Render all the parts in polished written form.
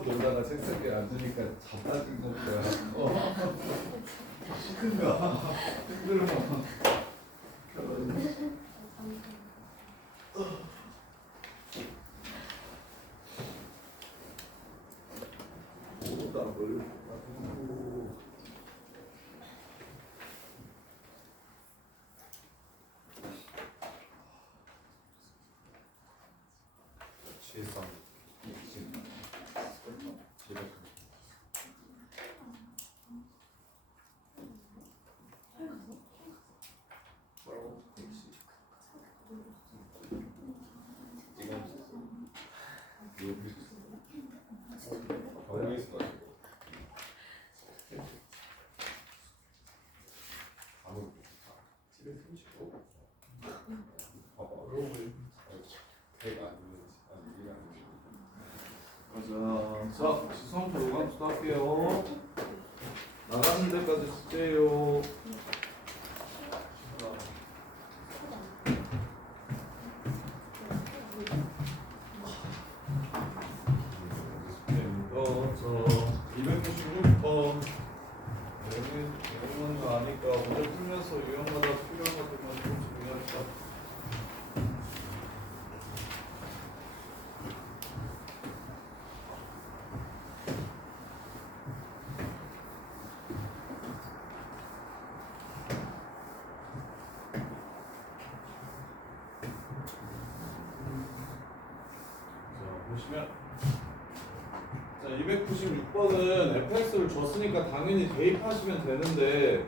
놀다가 책상에 앉으니까 자빠진 거야. 시큰가 힘들면 오답을 받고 지상 자, 지성 조각부터 할게요. 나가는 데까지 숙제요. 저 296번 이런 거 아니까 오늘 풀면서 유형마다 필요한 것들만 조금씩 이해합시다. 보시면 자 296번은 fx를 줬으니까 당연히 대입하시면 되는데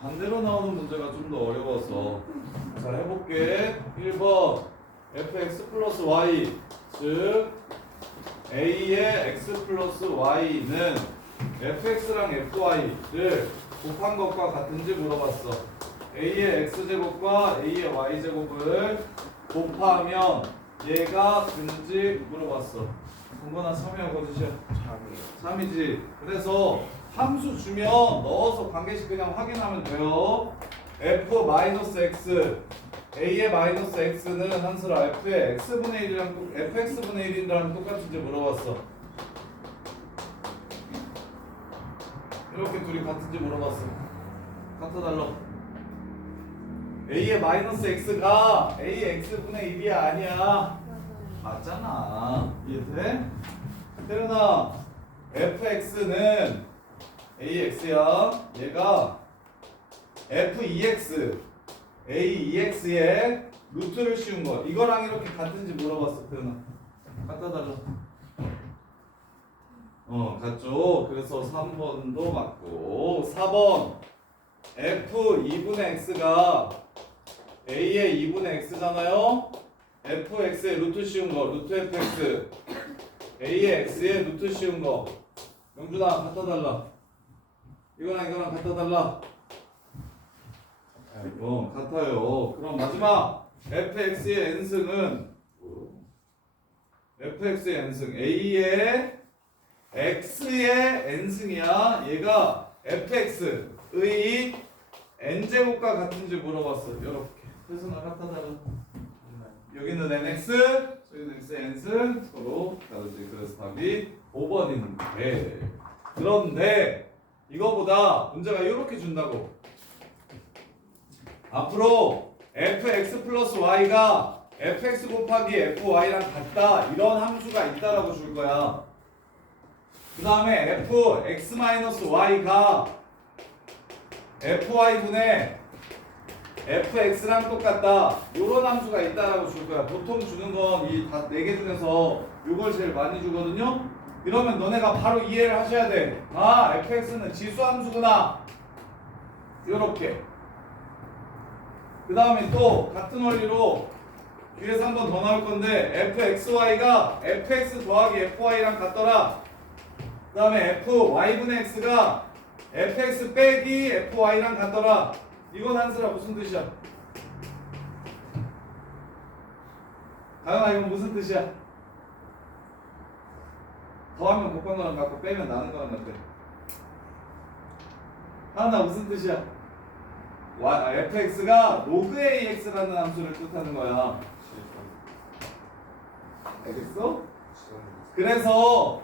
반대로 나오는 문제가 좀 더 어려워서 자 해볼게. 1번 fx 플러스 y 즉 a의 x 플러스 y는 fx랑 fy를 곱한 것과 같은지 물어봤어. a의 x제곱과 a의 y제곱을 곱하면 얘가 되는지 물어봤어. 동건한 3이야 거짓이야? 3이지. 그래서 함수 주면 넣어서 관계식 그냥 확인하면 돼요. f-x a의 마이너스 x는 한수라 f의 x분의 1이랑 fx분의 1이랑 똑같은지 물어봤어. 이렇게 둘이 같은지 물어봤어. 같아 달라. a의 마이너스 x가 a의 x분의 1이 아니야. 맞잖아. 이해돼? 태연아 fx는 ax야. 얘가 f2x a2x의 루트를 씌운 거. 이거랑 이렇게 같은지 물어봤어. 태연아 갖다 달라. 같죠. 그래서 3번도 맞고 4번 f2분의 x가 a의 2분의 x잖아요. fx의 루트 씌운 거 루트 fx a의 x의 루트 씌운 거. 영준아 갖다 달라. 이거랑 이거랑 갖다 달라. 같아요. 그럼 마지막 fx의 n승은 fx의 n승 a의 x의 n승이야. 얘가 fx의 n제곱과 같은지 물어봤어. 이렇게 그래서 나 갖다 달라. 여기는 nx 여기는 x의 n승 서로 다르지. 그래서 답이 5번인데 그런데 이거보다 문제가 이렇게 준다고. 앞으로 fx 플러스 y가 fx 곱하기 fy랑 같다 이런 함수가 있다라고 줄 거야. 그 다음에 fx 마이너스 y가 fy분의 fx랑 똑같다 이런 함수가 있다라고 줄 거야. 보통 주는 건 이 다 4개 중에서 이걸 제일 많이 주거든요. 이러면 너네가 바로 이해를 하셔야 돼. 아 fx는 지수 함수구나. 요렇게. 그 다음에 또 같은 원리로 뒤에서 한 번 더 나올 건데 fxy가 fx 더하기 fy랑 같더라. 그 다음에 fy분의 x가 fx 빼기 fy랑 같더라. 이건 한수라 무슨 뜻이야? 가연아 이건 무슨 뜻이야? 더하면 곱한 거랑 같고 빼면 나는 거랑 같아. 하나 무슨 뜻이야? fx가 로그 ax라는 함수를 뜻하는 거야. 알겠어? 그래서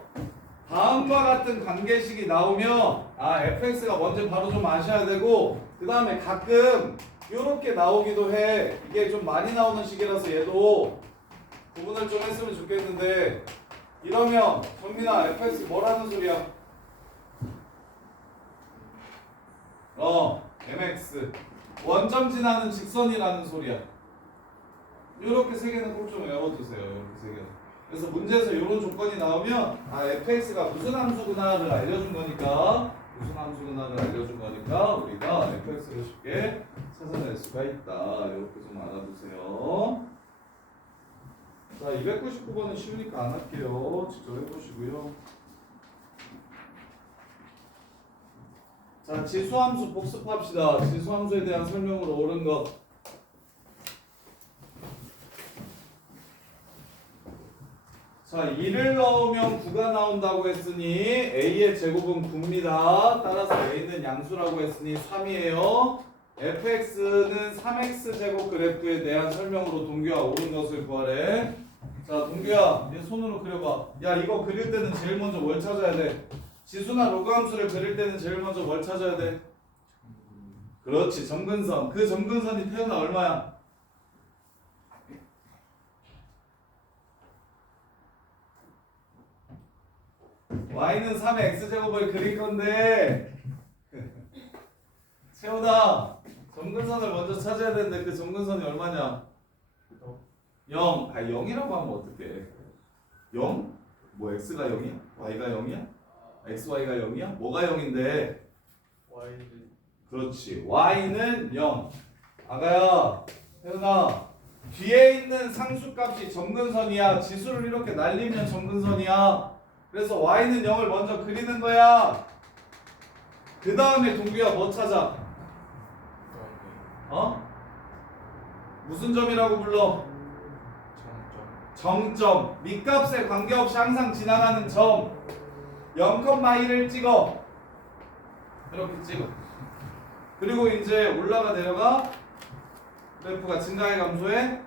다음과 같은 관계식이 나오면 fx가 뭔지 바로 좀 아셔야 되고, 그 다음에 가끔 이렇게 나오기도 해. 이게 좀 많이 나오는 식이라서 얘도 구분을 좀 했으면 좋겠는데, 이러면 정민아 fx 뭐라는 소리야? mx 원점 지나는 직선이라는 소리야. 이렇게 세 개는 꼭 좀 외워두세요. 이렇게 세 개는. 그래서 문제에서 이런 조건이 나오면 fx가 무슨 함수구나를 알려준 거니까, 우리가 fx를 쉽게 찾아낼 수가 있다. 이렇게 좀 알아두세요. 자, 299번은 쉬우니까 안 할게요. 직접 해보시고요. 자, 지수함수 복습합시다. 지수함수에 대한 설명으로 옳은 것. 자, 2를 넣으면 9가 나온다고 했으니 a의 제곱은 9입니다. 따라서 a는 양수라고 했으니 3이에요. fx는 3x 제곱 그래프에 대한 설명으로 동규야 옳은 것을 구하래. 자, 동규야, 얘 손으로 그려봐. 야, 이거 그릴 때는 제일 먼저 뭘 찾아야 돼? 지수나 로그 함수를 그릴 때는 제일 먼저 뭘 찾아야 돼? 그렇지, 점근선. 그 점근선이 태어나 얼마야? y는 3의 x제곱을 그릴 건데 채우다 점근선을 먼저 찾아야 되는데 그 점근선이 얼마냐? 0. 0이라고 하면 어떡해? 0? 뭐 x가 0이야? y가 0이야? xy가 0이야? 뭐가 0인데? y는 그렇지, y는 0. 아가야, 태훈아, 뒤에 있는 상수값이 점근선이야. 지수를 이렇게 날리면 점근선이야. 그래서 y는 0을 먼저 그리는 거야. 그 다음에 동규야 뭐 찾아? 무슨 점이라고 불러? 정점. 밑값에 관계없이 항상 지나가는 점. 0,1을 찍어. 이렇게 찍어. 그리고 이제 올라가 내려가. 그래프가 증가해 감소해?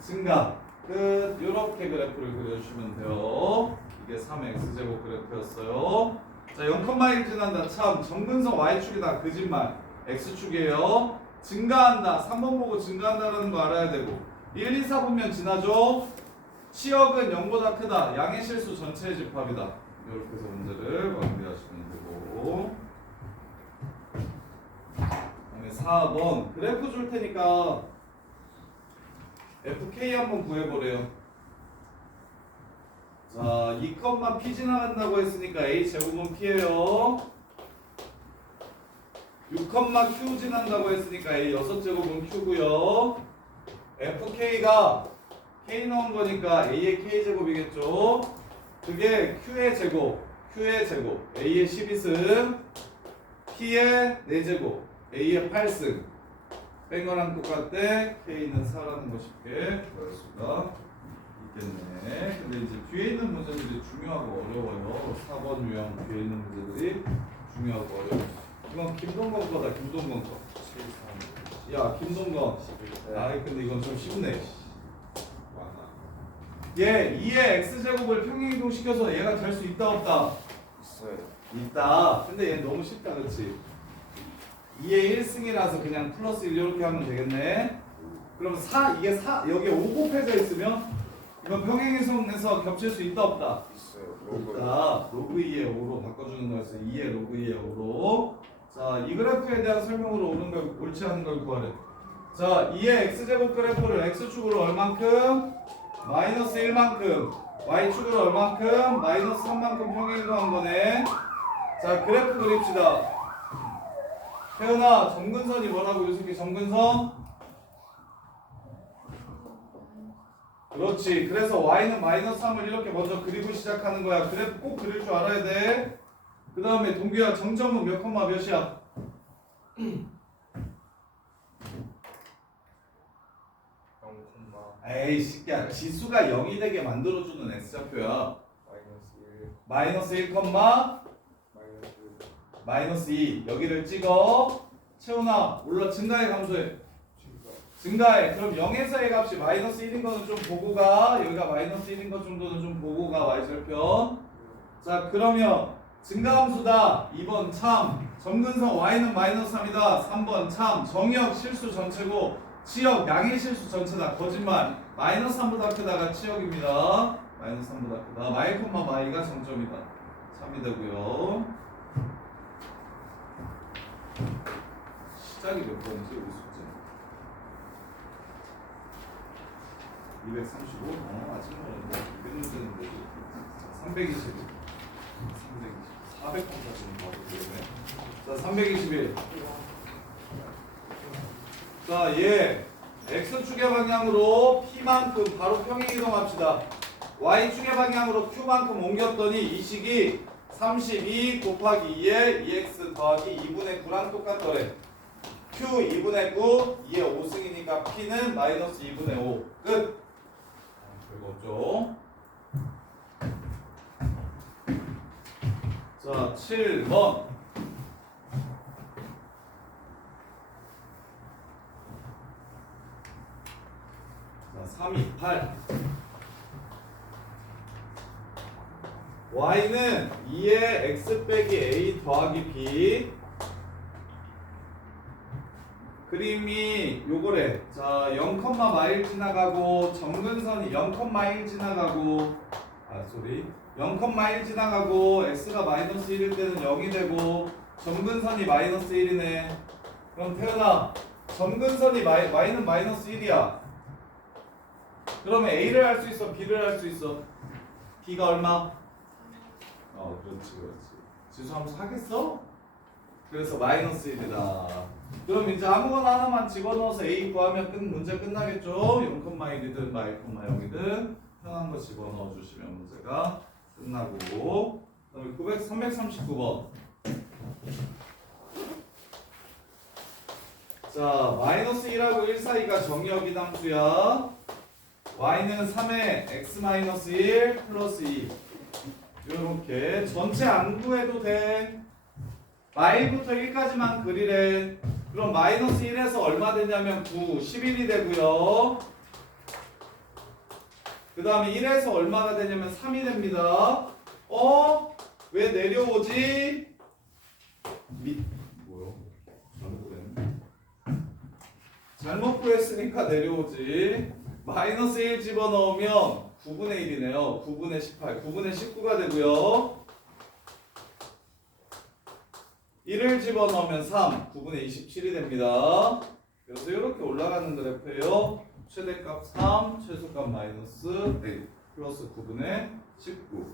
증가. 끝. 요렇게 그래프를 그려주시면 돼요. 이게 3x제곱 그래프였어요. 자, 0,1 지난다. 참, 점근선 y축이다. 거짓말. x축이에요. 증가한다. 3번 보고 증가한다라는 거 알아야 되고. 1, 2, 4분면 지나죠. 치역은 0보다 크다. 양의 실수 전체의 집합이다. 이렇게 해서 문제를 마무리하시면 되고. 그다음에 4번 그래프 줄 테니까 FK 한번 구해보래요. 자, 2, P 지나간다고 했으니까 A 제곱은 P예요. 6, Q 지난다고 했으니까 A 6제곱은 Q고요. FK가 K 넣은 거니까 A의 K제곱이겠죠. 그게 Q의 제곱, A의 12승, P의 4제곱, A의 8승. 뺀 거랑 똑같대. K는 4라는 거 쉽게 구할 수가 있겠네. 근데 이제 뒤에 있는 문제들이 중요하고 어려워요. 4번 유형 뒤에 있는 문제들이 중요하고 어려워. 이건 김동건 거다. 김동건 거. 야, 김동건. 아이, 근데 이건 좀 쉽네. 얘 2의 x제곱을 평행이동시켜서 얘가 될 수 있다 없다? 있어요. 있다. 근데 얘 너무 쉽다, 그렇지? 2의 1승이라서 그냥 플러스 1 이렇게 하면 되겠네. 그럼 4, 이게 4, 여기에 5 곱해져 있으면 이건 평행이동해서 겹칠 수 있다 없다? 있어요. 있다. 로그 2의 5로 바꿔주는 거였어. 2의 로그 2의 5로. 자, 이 그래프에 대한 설명으로 옳은 걸, 옳지 않은 걸 구하래. 자, 2의 x제곱 그래프를 x축으로 얼만큼? 마이너스 1만큼. y축으로 얼만큼? 마이너스 3만큼 평행이동한 거네. 자, 그래프 그립시다. 태연아, 점근선이 뭐라고? 유승기 점근선? 그렇지. 그래서 y는 마이너스 3을 이렇게 먼저 그리고 시작하는 거야. 그래프 꼭 그릴 줄 알아야 돼. 그 다음에 동규야, 정점은 몇 콤마 몇이야? 에이, 새끼야. 지수가 0이 되게 만들어주는 x좌표야. 마이너스 1, 마이너스 2. 여기를 찍어. 채훈아, 올라 증가해 감소해? 증가해. 그럼 0에서의 값이 마이너스 1인 거는 좀 보고 가. 여기가 마이너스 1인 것 정도는 좀 보고 가. y절편. 자, 그러면 증가함수다. 2번 참. 점근성 y는 마이너스 3이다. 3번 참. 정의역 실수 전체고 치역 양의 실수 전체다. 거짓말. 마이너스 3보다 크다가 치역입니다. 마이너스 3보다 크다. 마이 콤마 마이가 정점이다. 3이 되고요. 시작이 몇 번이지 우리 숙제? 235? 아직 멀었네. 몇 문제인데? 321. 400번까지는 바로 되네. 자, 321. 자, 얘 x축의 방향으로 p만큼 바로 평행 이동합시다. y축의 방향으로 q만큼 옮겼더니 이 식이 32 곱하기 2에 2x 더하기 2분의 9랑 똑같더래. q 2분의 9, 2의 5승이니까 p는 마이너스 2분의 5. 끝. 별거 없죠. 자, 7번. 자, 328. y는 2의 x 빼기 a 더하기 b. 그림이 요거래. 자, 0,마일 지나가고 점근선이 0,1 지나가고 0,1 지나가고 x가 마이너스 1일 때는 0이 되고 점근선이 마이너스 1이네. 그럼 태연아, 점근선이 y는 마이너스 1이야. 그러면 a를 할 수 있어, b를 할 수 있어? b가 얼마? 그렇지. 지수함수 하겠어? 그래서 마이너스 1이다. 그럼 이제 아무거나 하나만 집어넣어서 a 구하면 문제 끝나겠죠? 0,1이든 마일 0이든 편한 거 집어넣어 주시면 문제가 끝나고. 그다음에 339번. 자, 마이너스 1하고 1 사이가 정의역인 함수야. y는 3에 x-1 플러스 2. 요렇게 전체 안 구해도 돼. 마일부터 1까지만 그리래. 그럼 마이너스 1에서 얼마 되냐면 9, 11이 되고요. 그 다음에 1에서 얼마가 되냐면 3이 됩니다. 왜 내려오지? 뭐요? 잘못 구했네. 잘못 구했으니까 내려오지. 마이너스 1 집어넣으면 9분의 1이네요. 9분의 18, 9분의 19가 되고요. 1을 집어넣으면 3, 9분의 27이 됩니다. 그래서 이렇게 올라가는 그래프예요. 최대값 3, 최소값 마이너스 1, 플러스 9분의 19.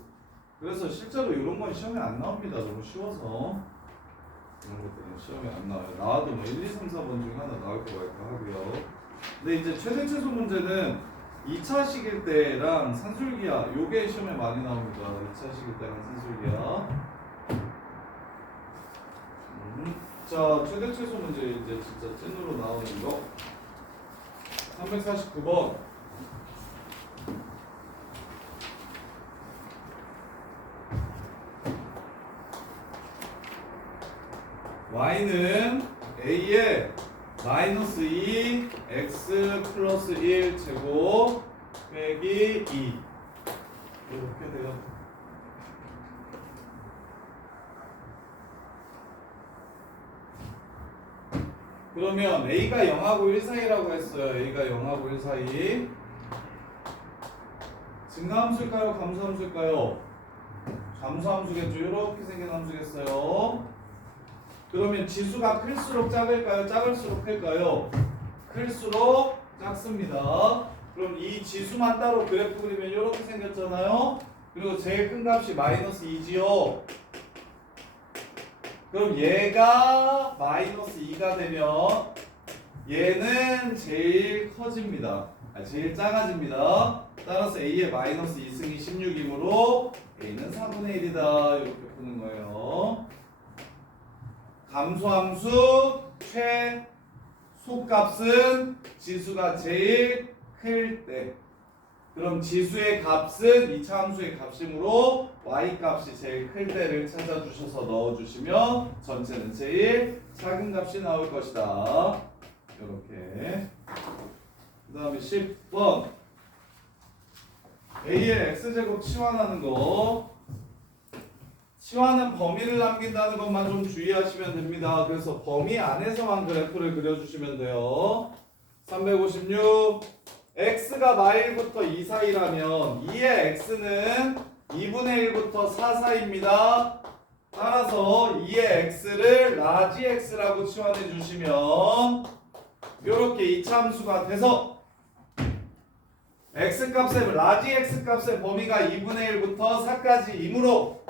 그래서 실제로 이런 건 시험에 안 나옵니다. 너무 쉬워서. 이런 것들은 시험에 안 나와요. 나와도 뭐 1, 2, 3, 4번 중에 하나 나올 거 말까 하고요. 근데 이제 최대 최소 문제는 2차식일 때랑 산술기하 요게 시험에 많이 나옵니다. 2차식일 때랑 산술기하. 자, 최대 최소 문제 이제 진짜 찐으로 나오는 거. 349번. y는 a에 마이너스 2 x 플러스 1 제곱 빼기 2 이렇게 돼요. 그러면 a가 0하고 1 사이라고 했어요. a가 0하고 1 사이. 증가함수일까요? 감소함수일까요? 감소함수겠죠. 이렇게 생긴 함수겠어요. 그러면 지수가 클수록 작을까요? 작을수록 클까요? 클수록 작습니다. 그럼 이 지수만 따로 그래프 그리면 이렇게 생겼잖아요. 그리고 제일 큰 값이 마이너스 2지요. 그럼 얘가 마이너스 2가 되면 얘는 제일 커집니다. 제일 작아집니다. 따라서 a의 마이너스 2승이 16이므로 a는 4분의 1이다. 이렇게 푸는 거예요. 감소함수 최소값은 지수가 제일 클 때. 그럼 지수의 값은 2차 함수의 값이므로 y 값이 제일 클 때를 찾아주셔서 넣어주시면 전체는 제일 작은 값이 나올 것이다. 이렇게. 그 다음에 10번 a의 x제곱 치환하는 거. 치환은 범위를 남긴다는 것만 좀 주의하시면 됩니다. 그래서 범위 안에서만 그래프를 그려주시면 돼요. 356 x가 마일부터 2 사이라면 2의 x는 2분의 1부터 4 사이입니다. 따라서 2의 x를 라지 x라고 치환해 주시면 이렇게 이차함수가 돼서 x 값의 라지 x 값의 범위가 2분의 1부터 4까지이므로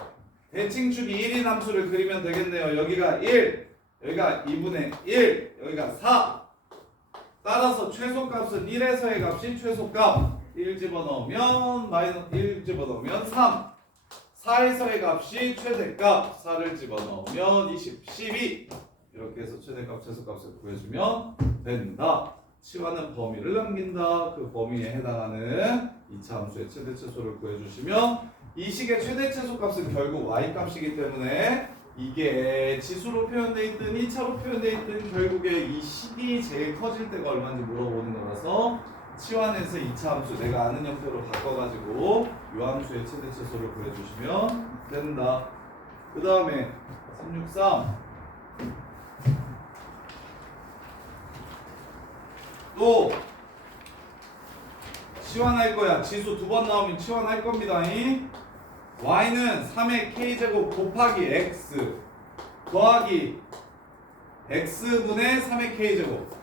대칭축이 1인 함수를 그리면 되겠네요. 여기가 1, 여기가 2분의 1, 여기가 4. 따라서 최소값은 1에서의 값이 최소값 1 집어넣으면 마이너스 1 집어넣으면 3. 4에서의 값이 최대값 4를 집어넣으면 20, 12. 이렇게 해서 최대값 최소값을 구해주면 된다. 치환은 범위를 남긴다. 그 범위에 해당하는 이차 함수의 최대 최소를 구해주시면 이 식의 최대 최소값은 결국 y값이기 때문에 이게 지수로 표현되어 있든 2차로 표현되어 있든 결국에 이 식이 제일 커질 때가 얼마인지 물어보는 거라서 치환해서 2차 함수 내가 아는 형태로 바꿔가지고 이 함수의 최대 최소를 구해주시면 된다. 그 다음에 363 또 치환할 거야. 지수 두 번 나오면 치환할 겁니다. y는 3의 k제곱 곱하기 x 더하기 x분의 3의 k제곱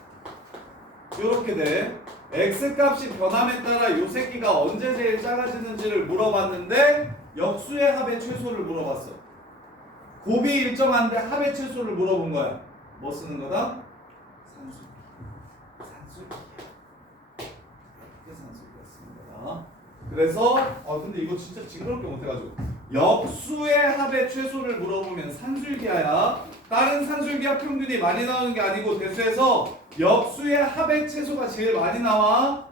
이렇게 돼. x 값이 변함에 따라 요 새끼가 언제 제일 작아지는지를 물어봤는데 역수의 합의 최소를 물어봤어. 곱이 일정한데 합의 최소를 물어본 거야. 뭐 쓰는 거다? 산수. 이렇게 산수가 씁니다. 그래서 근데 이거 진짜 징그럽게 못해가지고 역수의 합의 최소를 물어보면 산술기하야. 다른 산술기하 평균이 많이 나오는 게 아니고 대수에서 역수의 합의 최소가 제일 많이 나와.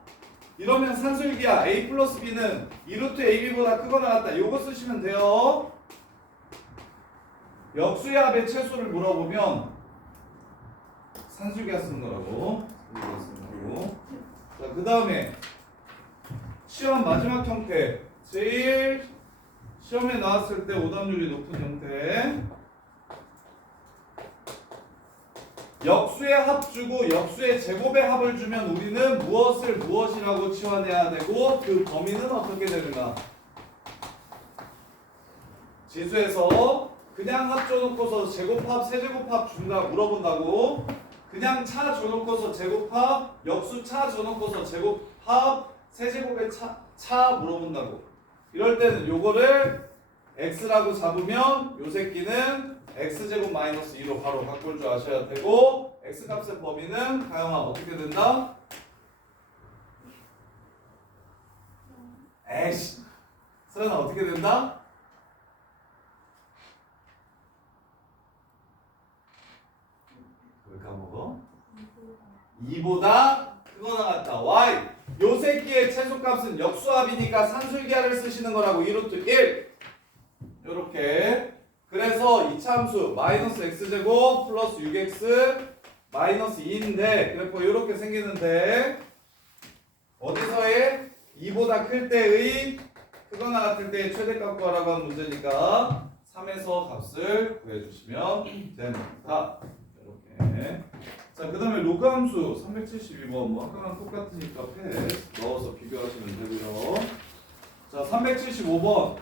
이러면 산술기하 a 플러스 b는 2루트 ab보다 크거나 같다. 요거 쓰시면 돼요. 역수의 합의 최소를 물어보면 산술기하 쓰는 거라고. 자, 그 다음에 시험 마지막 형태, 제일 시험에 나왔을 때 오답률이 높은 형태. 역수의 합 주고 역수의 제곱의 합을 주면 우리는 무엇을 무엇이라고 치환해야 되고 그 범위는 어떻게 되는가? 지수에서 그냥 합 줘놓고서 제곱합, 세제곱합 준다 물어본다고. 그냥 차 줘놓고서 제곱합, 역수 차 줘놓고서 제곱합, 세제곱의 차 물어본다고. 이럴 때는 요거를 x라고 잡으면 요 새끼는 x제곱 마이너스 2로 바로 바꿀 줄 아셔야 되고 x값의 범위는 가영아 어떻게 된다? 에이씨 서연아 어떻게 된다? 왜 까먹어? 2보다 크거나 같다. y 요 새끼의 최소값은 역수합이니까 산술기하를 쓰시는 거라고. 2루트 1 요렇게. 그래서 이차함수 마이너스 x제곱 플러스 6x 마이너스 2인데 그래프 요렇게 생기는데 어디서의 2보다 클 때의 크거나 같을 때의 최대값 구하라고 하는 문제니까 3에서 값을 구해주시면 됩니다. 이렇게. 자, 그 다음에 로그 함수 372번 뭐 아까랑 똑같으니까 패스 넣어서 비교하시면 되고요. 자, 375번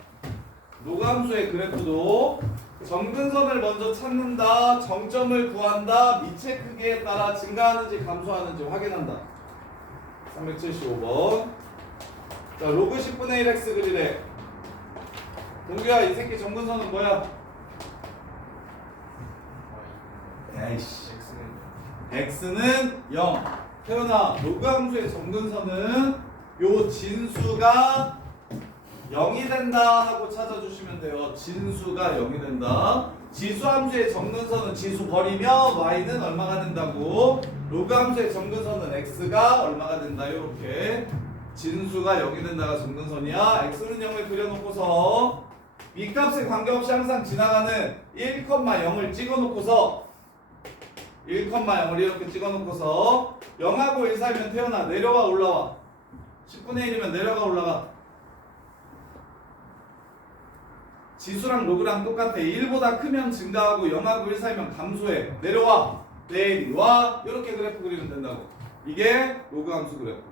로그 함수의 그래프도 정근선을 먼저 찾는다, 정점을 구한다, 미체 크기에 따라 증가하는지 감소하는지 확인한다. 375번. 자, 로그 10분의 1x 그리래. 동규야, 이 새끼 정근선은 뭐야? 에이씨. x는 0. 태연아, 로그 함수의 정근선은 요 진수가 0이 된다 하고 찾아주시면 돼요. 진수가 0이 된다. 지수 함수의 정근선은 지수 버리면 y는 얼마가 된다고. 로그 함수의 정근선은 x가 얼마가 된다. 이렇게 진수가 0이 된다가 정근선이야. x는 0을 그려놓고서 B값에 관계없이 항상 지나가는 1,0을 찍어놓고서 1,0을 이렇게 찍어놓고서 0하고 1 사이면 태어나 내려와 올라와 10분의 1이면 내려가 올라가 지수랑 로그랑 똑같아 1보다 크면 증가하고 0하고 1 사이면 감소해 내려와 내려와 이렇게 그래프 그리면 된다고 이게 로그 함수 그래프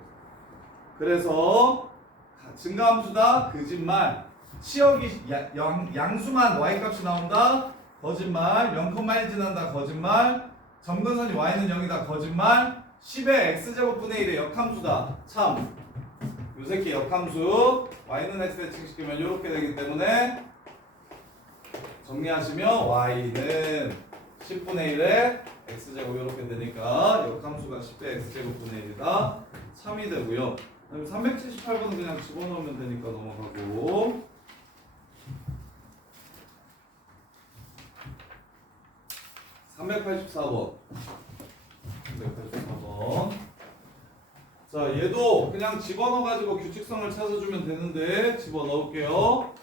그래서 증가함수다 거짓말 치역이 양수만 y값이 나온다 거짓말 0,1 지난다 거짓말 점근선이 y는 0이다 거짓말 10의 x제곱분의 1의 역함수다 참 요새끼 역함수 y는 x 대칭시키면 이렇게 되기 때문에 정리하시면 y는 10분의 1의 x제곱 이렇게 되니까 역함수가 10의 x제곱분의 1이다 참이 되고요 그다음에 378번은 그냥 집어넣으면 되니까 넘어가고 384번 자 얘도 그냥 집어넣어가지고 규칙성을 찾아주면 되는데 집어넣을게요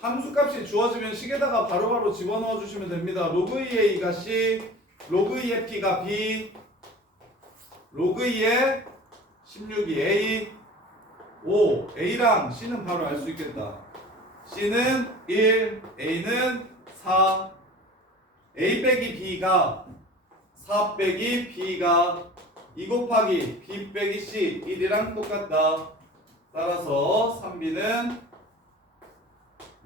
함수값이 주어지면 식에다가 바로바로 집어넣어 주시면 됩니다 로그 2의 2가 C 로그 2의 P가 B 로그 2의 16이 A 5 A랑 C는 바로 알 수 있겠다 C는 1 A는 4 A 빼기 B가 4 빼기 B가 2 곱하기 B 빼기 C 1이랑 똑같다 따라서 3B는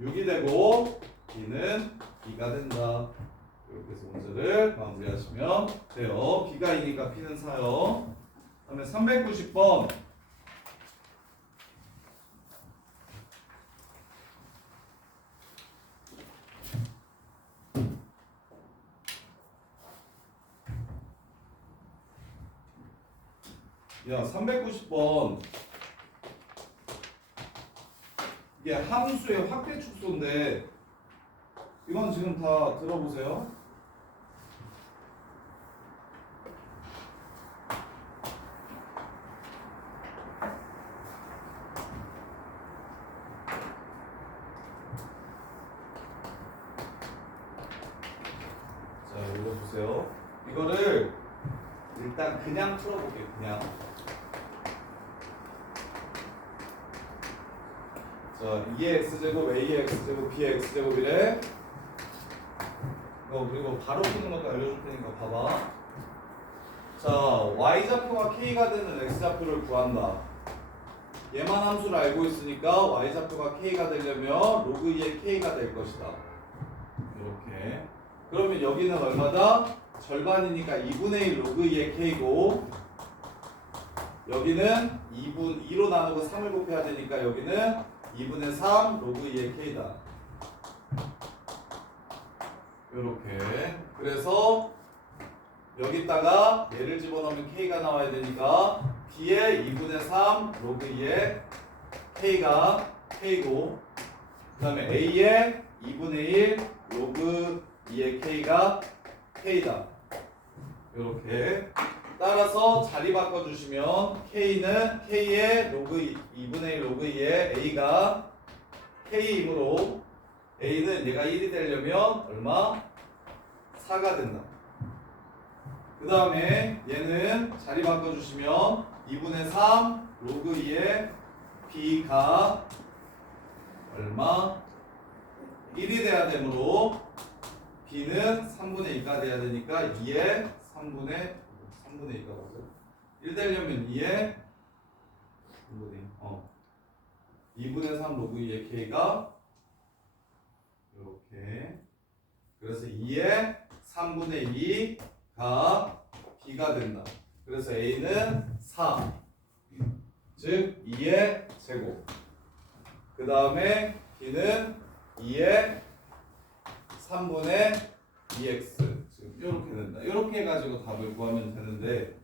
6이 되고 B는 2가 된다 이렇게 해서 문제를 마무리하시면 돼요 B가 2니까 P는 4요 그 다음에 390번 야 390번 이게 함수의 확대 축소인데 이건 지금 다 들어보세요 자 이거 보세요 이거를 일단 그냥 풀어볼게요 그냥 자 2의 x제곱 a의 x제곱 b의 x제곱이래 그리고 바로 푸는 것도 알려줄 테니까 봐봐 자 y좌표가 k가 되는 x좌표를 구한다 얘만 함수를 알고 있으니까 y좌표가 k가 되려면 로그 2의 k가 될 것이다 이렇게 그러면 여기는 얼마다? 절반이니까 2분의 1 로그 2의 k고 여기는 2로 나누고 3을 곱해야 되니까 여기는 2분의 3 로그 2의 k다 요렇게 그래서 여기다가 얘를 집어넣으면 k가 나와야 되니까 b의 2분의 3 로그 2의 k가 k고 그 다음에 a의 2분의 1 로그 2의 k가 k다 요렇게 따라서 자리 바꿔주시면 k는 k의 로그 2분의 1 로그 2의 a가 k이므로 a는 얘가 1이 되려면 얼마? 4가 된다 그 다음에 얘는 자리 바꿔주시면 2분의 3 로그 2의 b가 얼마? 1이 돼야 되므로 b는 3분의 2가 돼야 되니까 2의 3분의 2가 맞아요? 1 되려면 2의 2분의 3 로그 2의 k가 이렇게 그래서 2의 3분의 2가 b가 된다 그래서 a는 4 즉 2의 제곱 그 다음에 b는 2의 3분의 2x 지금 이렇게 된다 이렇게 해가지고 답을 구하면 되는데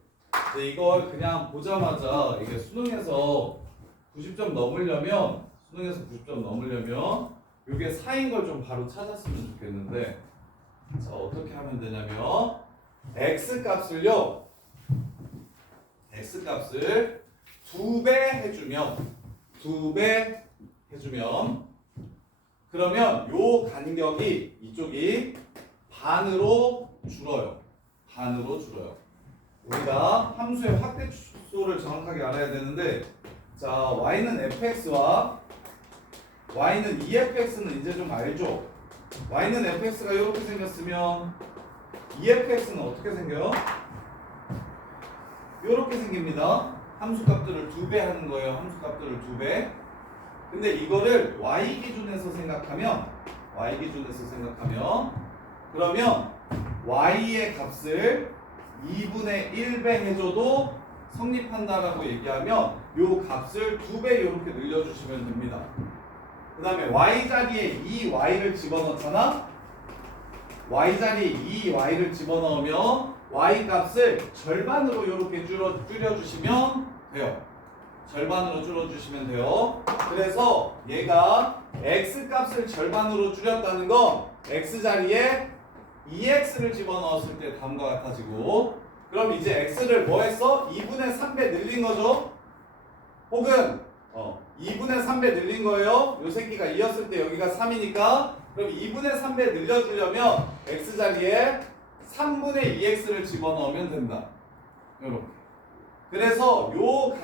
이걸 그냥 보자마자 이게 수능에서 90점 넘으려면 이게 4인 걸 좀 바로 찾았으면 좋겠는데 자 어떻게 하면 되냐면 x 값을 2배 해주면 그러면 요 간격이 이쪽이 반으로 줄어요 반으로 줄어요. 우리가 함수의 확대 축소를 정확하게 알아야 되는데, 자, y는 fx와 y는 efx는 이제 좀 알죠? y는 fx가 이렇게 생겼으면 efx는 어떻게 생겨요? 이렇게 생깁니다. 함수값들을 2배 하는 거예요. 함수값들을 2배. 근데 이거를 y 기준에서 생각하면 그러면 y의 값을 2분의 1배 해줘도 성립한다라고 얘기하면 요 값을 2배 이렇게 늘려주시면 됩니다. 그 다음에 y 자리에 2y를 집어넣잖아. y 자리에 2y를 집어넣으면 y 값을 절반으로 이렇게 줄여주시면 돼요. 절반으로 줄여주시면 돼요. 그래서 얘가 x 값을 절반으로 줄였다는 건 x 자리에 2x를 집어넣었을 때 다음과 같아지고, 그럼 이제 x를 뭐 했어? 2분의 3배 늘린 거죠? 혹은 2분의 3배 늘린 거예요. 요 새끼가 2였을 때 여기가 3이니까 그럼 2분의 3배 늘려주려면 x 자리에 3분의 2x를 집어넣으면 된다. 요렇게. 그래서 요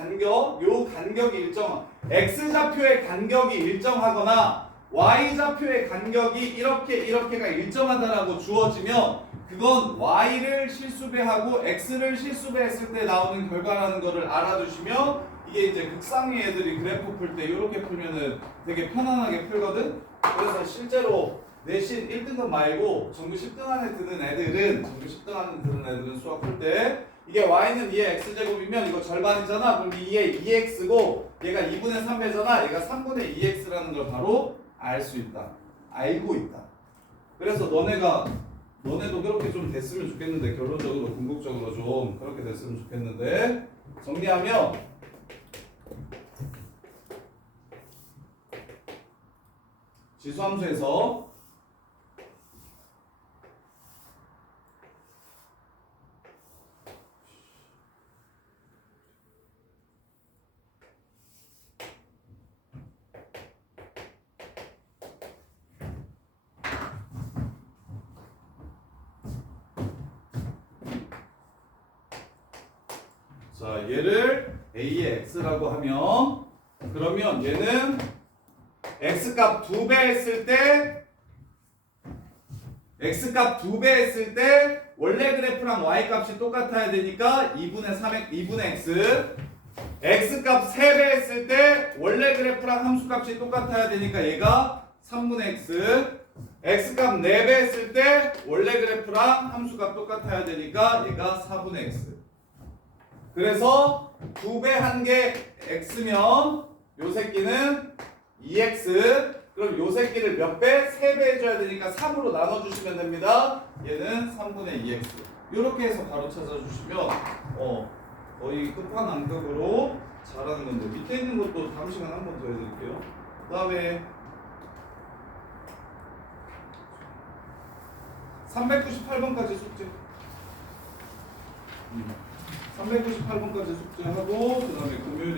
간격이 일정, x좌표의 간격이 일정하거나 y좌표의 간격이 이렇게가 일정하다라고 주어지면 그건 y를 실수배하고 x를 실수배했을 때 나오는 결과라는 거를 알아두시면, 이게 이제 극상위 애들이 그래프 풀 때 이렇게 풀면은 되게 편안하게 풀거든. 그래서 실제로 내신 1등급 말고 전교 10등 안에 드는 애들은 수학 풀 때 이게 y는 2의 x제곱이면 이거 절반이잖아. 그럼 2의 2x고 얘가 2분의 3배잖아. 얘가 3분의 2x라는 걸 바로 알 수 있다. 알고 있다. 그래서 너네도 그렇게 좀 됐으면 좋겠는데, 결론적으로 궁극적으로 좀 그렇게 됐으면 좋겠는데, 정리하면 지수함수에서 자, 얘를 a의 x라고 하면, 그러면 얘는 x값 2배 했을 때 원래 그래프랑 y 값이 똑같아야 되니까 2분의 x. x값 3배 했을 때 원래 그래프랑 함수값이 똑같아야 되니까 얘가 3분의 x. x값 4배 했을 때 원래 그래프랑 함수값 똑같아야 되니까 얘가 4분의 x. 그래서 2배 한 게 x면 요 새끼는 2x. 그럼 요 새끼를 몇 배? 3배 해줘야 되니까 3으로 나눠주시면 됩니다. 얘는 3분의 2x. 이렇게 해서 바로 찾아주시면 거의 끝판왕급으로 잘하는 건데, 밑에 있는 것도 다음 시간에 한 번 더 해드릴게요. 그 다음에 398번까지 숙제. 398번까지 숙제하고, 그 다음에 금요일